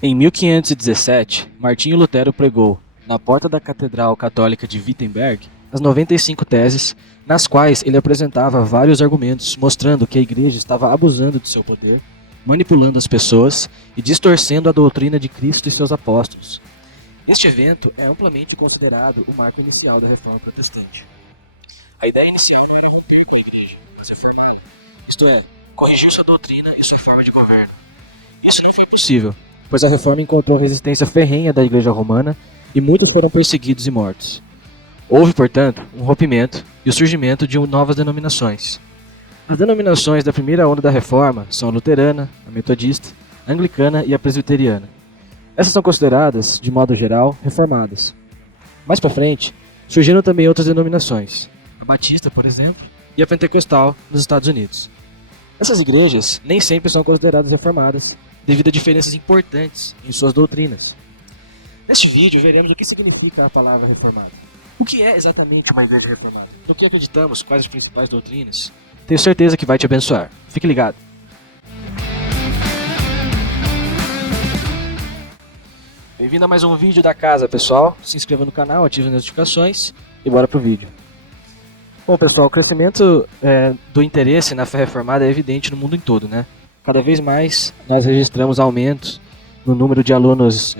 Em 1517, Martinho Lutero pregou, na porta da Catedral Católica de Wittenberg, as 95 teses, nas quais ele apresentava vários argumentos mostrando que a Igreja estava abusando de seu poder, manipulando as pessoas e distorcendo a doutrina de Cristo e seus apóstolos. Este evento é amplamente considerado o marco inicial da Reforma Protestante. A ideia inicial era romper com a Igreja, mas reformada, isto é, corrigir sua doutrina e sua forma de governo. Isso não foi possível, pois a reforma encontrou resistência ferrenha da Igreja Romana e muitos foram perseguidos e mortos. Houve, portanto, um rompimento e o surgimento de novas denominações. As denominações da primeira onda da Reforma são a luterana, a metodista, a anglicana e a presbiteriana. Essas são consideradas, de modo geral, reformadas. Mais para frente, surgiram também outras denominações, a batista, por exemplo, e a pentecostal nos Estados Unidos. Essas igrejas nem sempre são consideradas reformadas, devido a diferenças importantes em suas doutrinas. Neste vídeo, veremos o que significa a palavra reformada. O que é exatamente uma igreja reformada? No que acreditamos, quais as principais doutrinas? Tenho certeza que vai te abençoar. Fique ligado! Bem-vindo a mais um vídeo da casa, pessoal. Se inscreva no canal, ative as notificações e bora pro vídeo. Bom, pessoal, o crescimento do interesse na fé reformada é evidente no mundo em todo, né? Cada vez mais nós registramos aumentos no número de alunos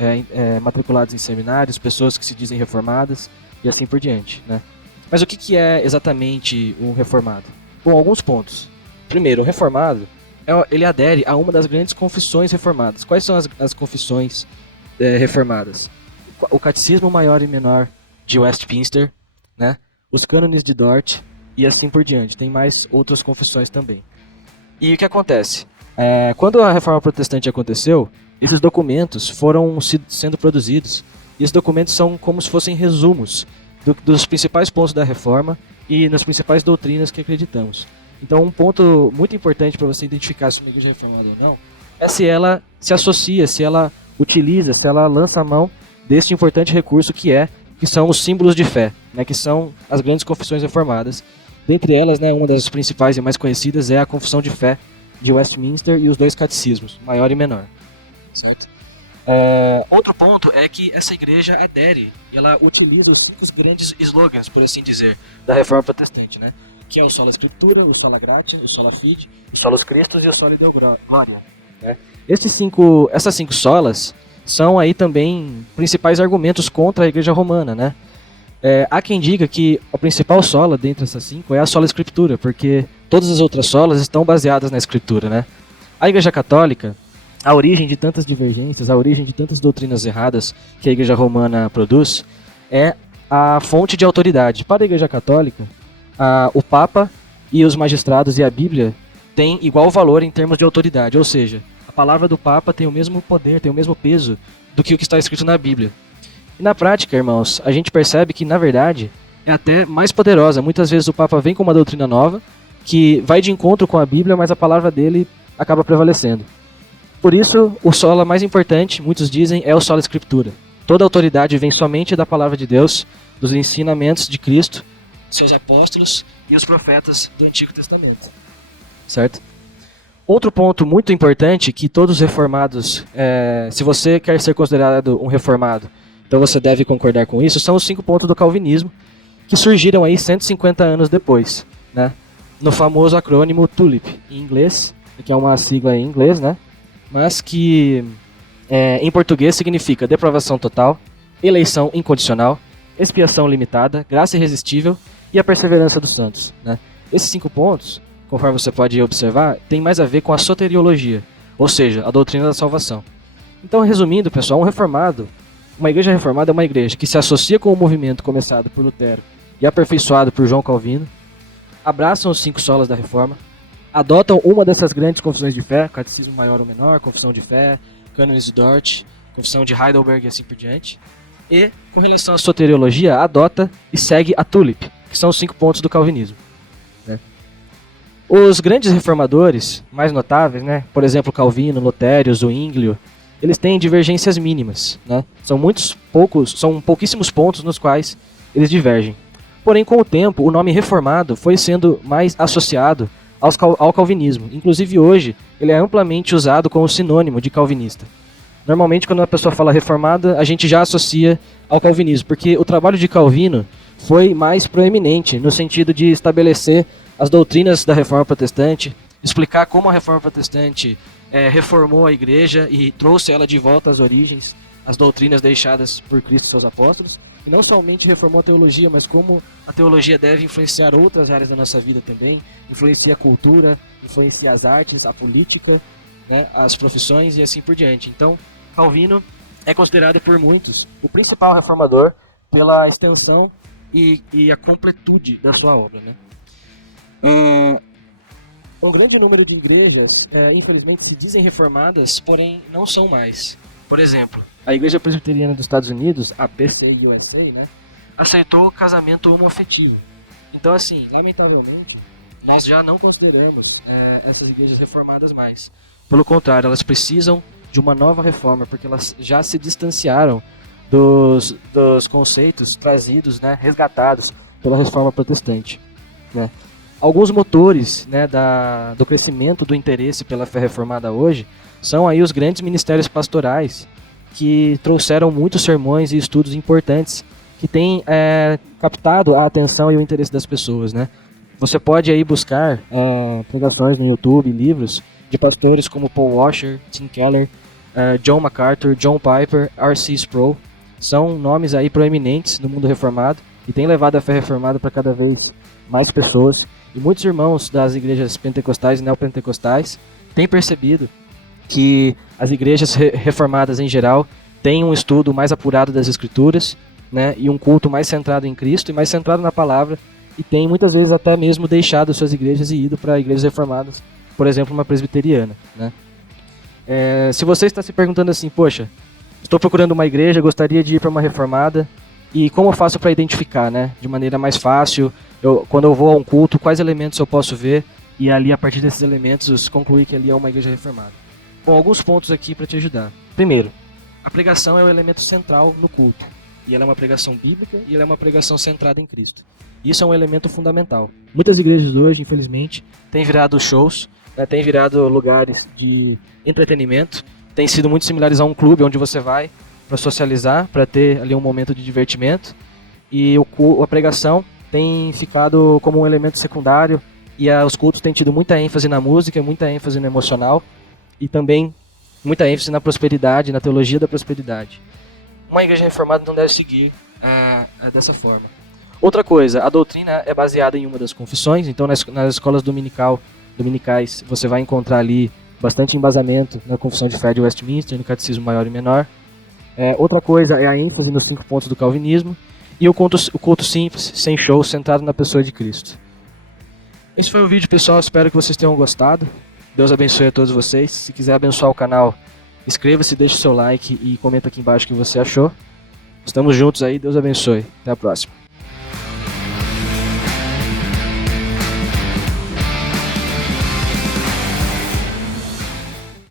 matriculados em seminários, pessoas que se dizem reformadas e assim por diante, né? Mas o que é exatamente um reformado? Bom, alguns pontos. Primeiro, o reformado, ele adere a uma das grandes confissões reformadas. Quais são as confissões reformadas? O Catecismo Maior e Menor de Westminster, né? Os cânones de Dort e assim por diante. Tem mais outras confissões também. E o que acontece? Quando a Reforma Protestante aconteceu, esses documentos foram sendo produzidos. E esses documentos são como se fossem resumos dos principais pontos da Reforma e nas principais doutrinas que acreditamos. Então, um ponto muito importante para você identificar se uma igreja é reformada ou não é se ela se associa, se ela utiliza, se ela lança a mão deste importante recurso que são os símbolos de fé, né, que são as grandes confissões reformadas. Dentre elas, né, uma das principais e mais conhecidas é a Confissão de Fé de Westminster e os dois catecismos, maior e menor. Certo? Outro ponto é que essa igreja adere e ela utiliza os 5 grandes slogans, por assim dizer, da Reforma Protestante, né? Que é o Sola Scriptura, o Sola Gratia, o Sola Fide, o Solus Christus e o Soli Deo Gloria. Né? Essas 5 solas são aí também principais argumentos contra a Igreja Romana, né? Há quem diga que a principal sola dentre essas 5 é a Sola Scriptura, porque todas as outras solas estão baseadas na Escritura, né? A Igreja Católica, a origem de tantas divergências, a origem de tantas doutrinas erradas que a Igreja Romana produz, é a fonte de autoridade. Para a Igreja Católica, o Papa e os magistrados e a Bíblia têm igual valor em termos de autoridade, ou seja, a palavra do Papa tem o mesmo poder, tem o mesmo peso do que o que está escrito na Bíblia. E na prática, irmãos, a gente percebe que, na verdade, é até mais poderosa. Muitas vezes o Papa vem com uma doutrina nova, que vai de encontro com a Bíblia, mas a palavra dele acaba prevalecendo. Por isso, o sola mais importante, muitos dizem, é o Sola Scriptura. Toda autoridade vem somente da palavra de Deus, dos ensinamentos de Cristo, seus apóstolos e os profetas do Antigo Testamento. Certo? Outro ponto muito importante que todos os reformados, se você quer ser considerado um reformado, então você deve concordar com isso, são os 5 pontos do calvinismo, que surgiram aí 150 anos depois, né? No famoso acrônimo TULIP, em inglês, que é uma sigla em inglês, né? Mas que em português significa depravação total, eleição incondicional, expiação limitada, graça irresistível e a perseverança dos santos, né? Esses 5 pontos, conforme você pode observar, tem mais a ver com a soteriologia, ou seja, a doutrina da salvação. Então, resumindo, pessoal, uma igreja reformada é uma igreja que se associa com o movimento começado por Lutero e aperfeiçoado por João Calvino, abraçam os 5 solas da Reforma, adotam uma dessas grandes confissões de fé, Catecismo Maior ou Menor, Confissão de Fé, Cânones de Dort, Confissão de Heidelberg e assim por diante, e, com relação à soteriologia, adota e segue a TULIP, que são os 5 pontos do calvinismo. Né? Os grandes reformadores mais notáveis, né, por exemplo, Calvino, Lutério, Zwinglio, eles têm divergências mínimas, né? São pouquíssimos pontos nos quais eles divergem. Porém, com o tempo, o nome reformado foi sendo mais associado ao calvinismo. Inclusive hoje, ele é amplamente usado como sinônimo de calvinista. Normalmente, quando a pessoa fala reformada, a gente já associa ao calvinismo, porque o trabalho de Calvino foi mais proeminente, no sentido de estabelecer as doutrinas da Reforma Protestante, explicar como a Reforma Protestante reformou a igreja e trouxe ela de volta às origens, as doutrinas deixadas por Cristo e seus apóstolos, e não somente reformou a teologia, mas como a teologia deve influenciar outras áreas da nossa vida também, influencia a cultura, influencia as artes, a política, né, as profissões e assim por diante. Então, Calvino é considerado por muitos o principal reformador pela extensão e a completude da sua obra, né? Um grande número de igrejas, infelizmente, se dizem reformadas, porém não são mais. Por exemplo, a Igreja Presbiteriana dos Estados Unidos, a PCUSA, né, aceitou o casamento homoafetivo. Então, assim, lamentavelmente, nós já não consideramos essas igrejas reformadas mais. Pelo contrário, elas precisam de uma nova reforma, porque elas já se distanciaram dos conceitos trazidos, né, resgatados pela Reforma Protestante, né. Alguns motores, né, do crescimento do interesse pela fé reformada hoje são aí os grandes ministérios pastorais que trouxeram muitos sermões e estudos importantes que têm captado a atenção e o interesse das pessoas, né. Você pode aí buscar pregações no YouTube, livros de pastores como Paul Washer, Tim Keller, John MacArthur, John Piper, R.C. Sproul. São nomes aí proeminentes no mundo reformado e têm levado a fé reformada para cada vez mais pessoas. E muitos irmãos das igrejas pentecostais e neopentecostais têm percebido que as igrejas reformadas em geral têm um estudo mais apurado das escrituras, né, e um culto mais centrado em Cristo e mais centrado na palavra, e têm muitas vezes até mesmo deixado suas igrejas e ido para igrejas reformadas, por exemplo, uma presbiteriana, né. Se você está se perguntando assim, poxa, estou procurando uma igreja, gostaria de ir para uma reformada, e como eu faço para identificar, né, de maneira mais fácil, quando eu vou a um culto, quais elementos eu posso ver, e ali, a partir desses elementos, concluir que ali é uma igreja reformada. Bom, alguns pontos aqui para te ajudar. Primeiro, a pregação é o elemento central no culto, e ela é uma pregação bíblica, e ela é uma pregação centrada em Cristo. Isso é um elemento fundamental. Muitas igrejas hoje, infelizmente, têm virado shows, né, têm virado lugares de entretenimento, têm sido muito similares a um clube onde você vai para socializar, para ter ali um momento de divertimento, e a pregação tem ficado como um elemento secundário, e os cultos têm tido muita ênfase na música, muita ênfase no emocional, e também muita ênfase na prosperidade, na teologia da prosperidade. Uma igreja reformada não deve seguir dessa forma. Outra coisa, a doutrina é baseada em uma das confissões, então nas escolas dominicais você vai encontrar ali bastante embasamento na Confissão de Fé de Westminster, no Catecismo Maior e Menor. Outra coisa é a ênfase nos 5 pontos do calvinismo, e o culto simples, sem show, centrado na pessoa de Cristo. Esse foi o vídeo, pessoal, espero que vocês tenham gostado. Deus abençoe a todos vocês. Se quiser abençoar o canal, inscreva-se, deixe o seu like e comenta aqui embaixo o que você achou. Estamos juntos aí, Deus abençoe. Até a próxima.